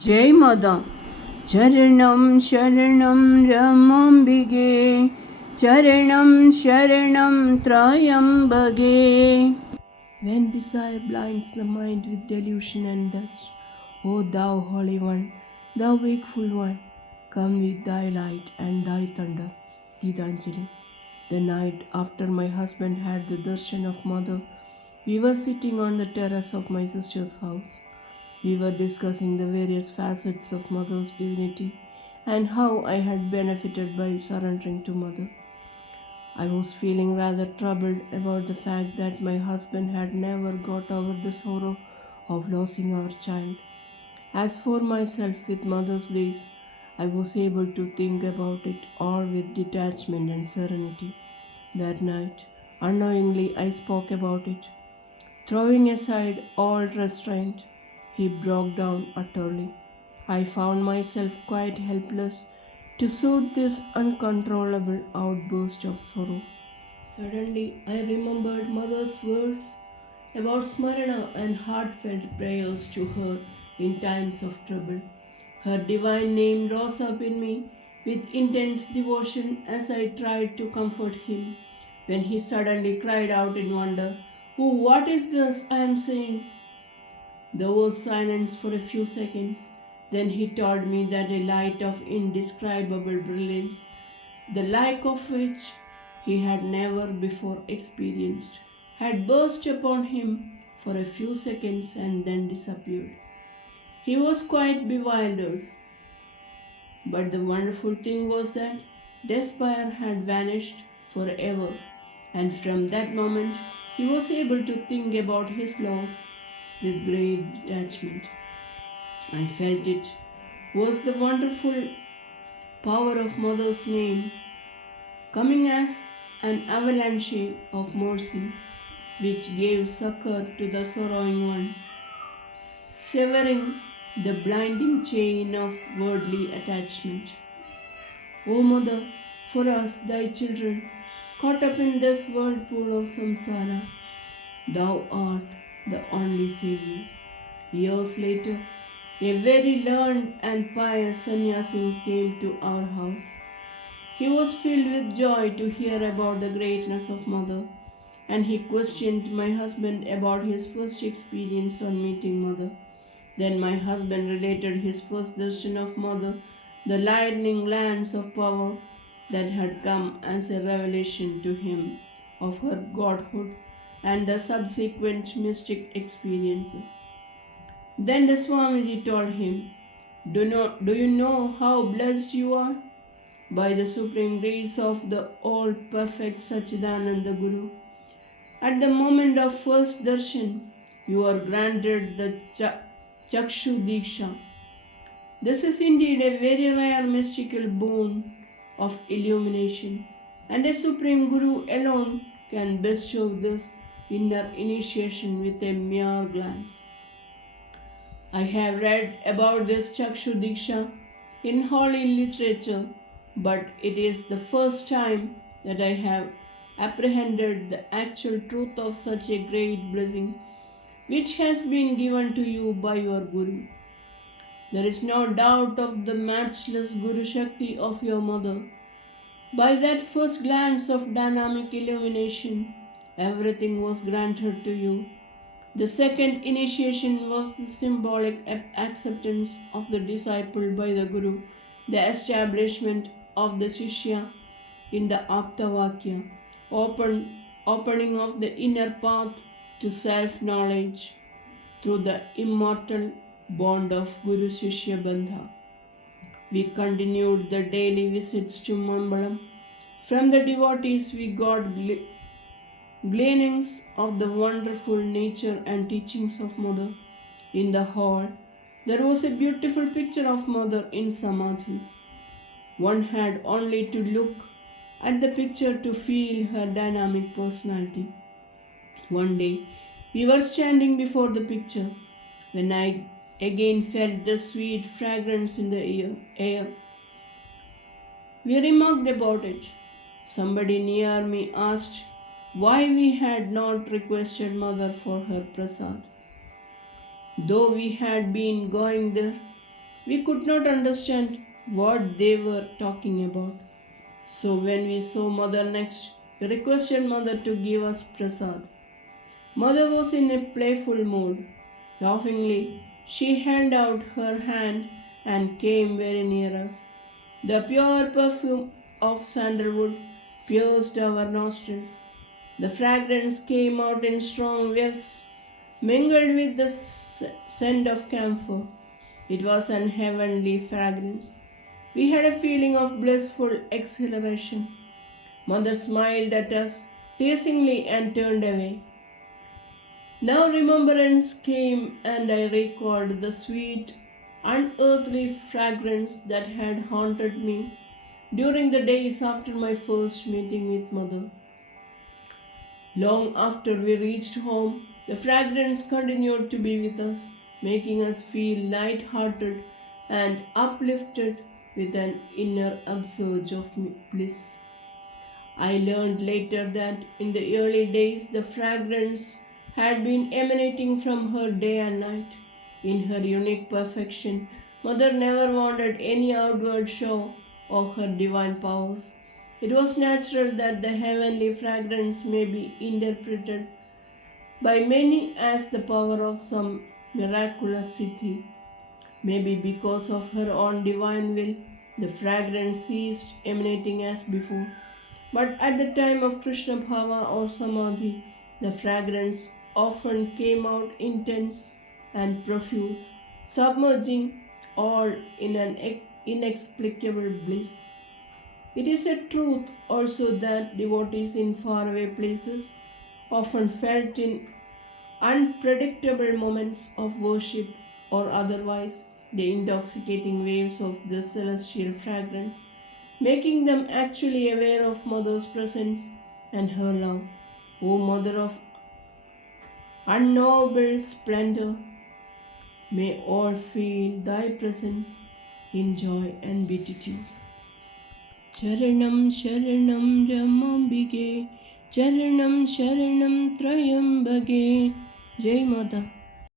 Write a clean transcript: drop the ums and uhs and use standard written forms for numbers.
Jai Mother. Charanam Sharanam Ramambige. Charanam Sharanam Trayambage. When desire blinds the mind with delusion and dust, O thou Holy One, thou wakeful one, come with thy light and thy thunder. Gitanjali. The night after my husband had the darshan of Mother, we were sitting on the terrace of my sister's house. We were discussing the various facets of Mother's divinity and how I had benefited by surrendering to Mother. I was feeling rather troubled about the fact that my husband had never got over the sorrow of losing our child. As for myself, with Mother's grace, I was able to think about it all with detachment and serenity. That night, unknowingly, I spoke about it. Throwing aside all restraint, he broke down utterly. I found myself quite helpless to soothe this uncontrollable outburst of sorrow. Suddenly, I remembered Mother's words about smarana and heartfelt prayers to her in times of trouble. Her divine name rose up in me with intense devotion as I tried to comfort him, when he suddenly cried out in wonder, "Oh, what is this I am saying?" There was silence for a few seconds. Then he told me that a light of indescribable brilliance, the like of which he had never before experienced, had burst upon him for a few seconds and then disappeared. He was quite bewildered. But the wonderful thing was that despair had vanished forever, and from that moment he was able to think about his loss with great detachment. I felt it was the wonderful power of Mother's name coming as an avalanche of mercy which gave succor to the sorrowing one, severing the blinding chain of worldly attachment. O Mother, for us, thy children, caught up in this whirlpool of samsara, thou art the only Savior. Years later, a very learned and pious sannyasi came to our house. He was filled with joy to hear about the greatness of Mother, and he questioned my husband about his first experience on meeting Mother. Then my husband related his first darshan of Mother, the lightning glance of power that had come as a revelation to him of her godhood, and the subsequent mystic experiences. Then the Swamiji told him, do you know how blessed you are? By the supreme grace of the all perfect Sachidananda Guru. At the moment of first darshan, you are granted the Chakshu Diksha. This is indeed a very rare mystical boon of illumination, and a Supreme Guru alone can bestow this inner initiation with a mere glance. I have read about this Chakshu Diksha in holy literature, but it is the first time that I have apprehended the actual truth of such a great blessing which has been given to you by your Guru. There is no doubt of the matchless Guru Shakti of your mother. By that first glance of dynamic illumination, everything was granted to you. The second initiation was the symbolic acceptance of the disciple by the Guru, the establishment of the Shishya in the Aptavakya, opening of the inner path to self-knowledge through the immortal bond of Guru Shishya Bandha. We continued the daily visits to Mambalam. From the devotees we got gleanings of the wonderful nature and teachings of Mother. In the hall, there was a beautiful picture of Mother in Samadhi. One had only to look at the picture to feel her dynamic personality. One day, we were standing before the picture when I again felt the sweet fragrance in the air. We remarked about it. Somebody near me asked why we had not requested Mother for her prasad. Though we had been going there We could not understand what they were talking about. So when we saw Mother next, we requested Mother to give us prasad. Mother was in a playful mood. Laughingly, she held out her hand and came very near us. The pure perfume of sandalwood pierced our nostrils. The fragrance came out in strong wafts, mingled with the scent of camphor. It was an heavenly fragrance. We had a feeling of blissful exhilaration. Mother smiled at us teasingly and turned away. Now remembrance came, and I recalled the sweet, unearthly fragrance that had haunted me during the days after my first meeting with Mother. Long after we reached home, the fragrance continued to be with us, making us feel light-hearted and uplifted with an inner upsurge of bliss. I learned later that in the early days the fragrance had been emanating from her day and night. In her unique perfection, Mother never wanted any outward show of her divine powers. It was natural that the heavenly fragrance may be interpreted by many as the power of some miraculous siddhi. Maybe because of her own divine will, the fragrance ceased emanating as before. But at the time of Krishna Bhava or Samadhi, the fragrance often came out intense and profuse, submerging all in an inexplicable bliss. It is a truth also that devotees in faraway places often felt in unpredictable moments of worship or otherwise the intoxicating waves of the celestial fragrance, making them actually aware of Mother's presence and her love. O Mother of unknowable splendor, may all feel thy presence in joy and beatitude. Charanam Sharanam Ramambike, Charanam Sharanam Trayambage. Jai Mata.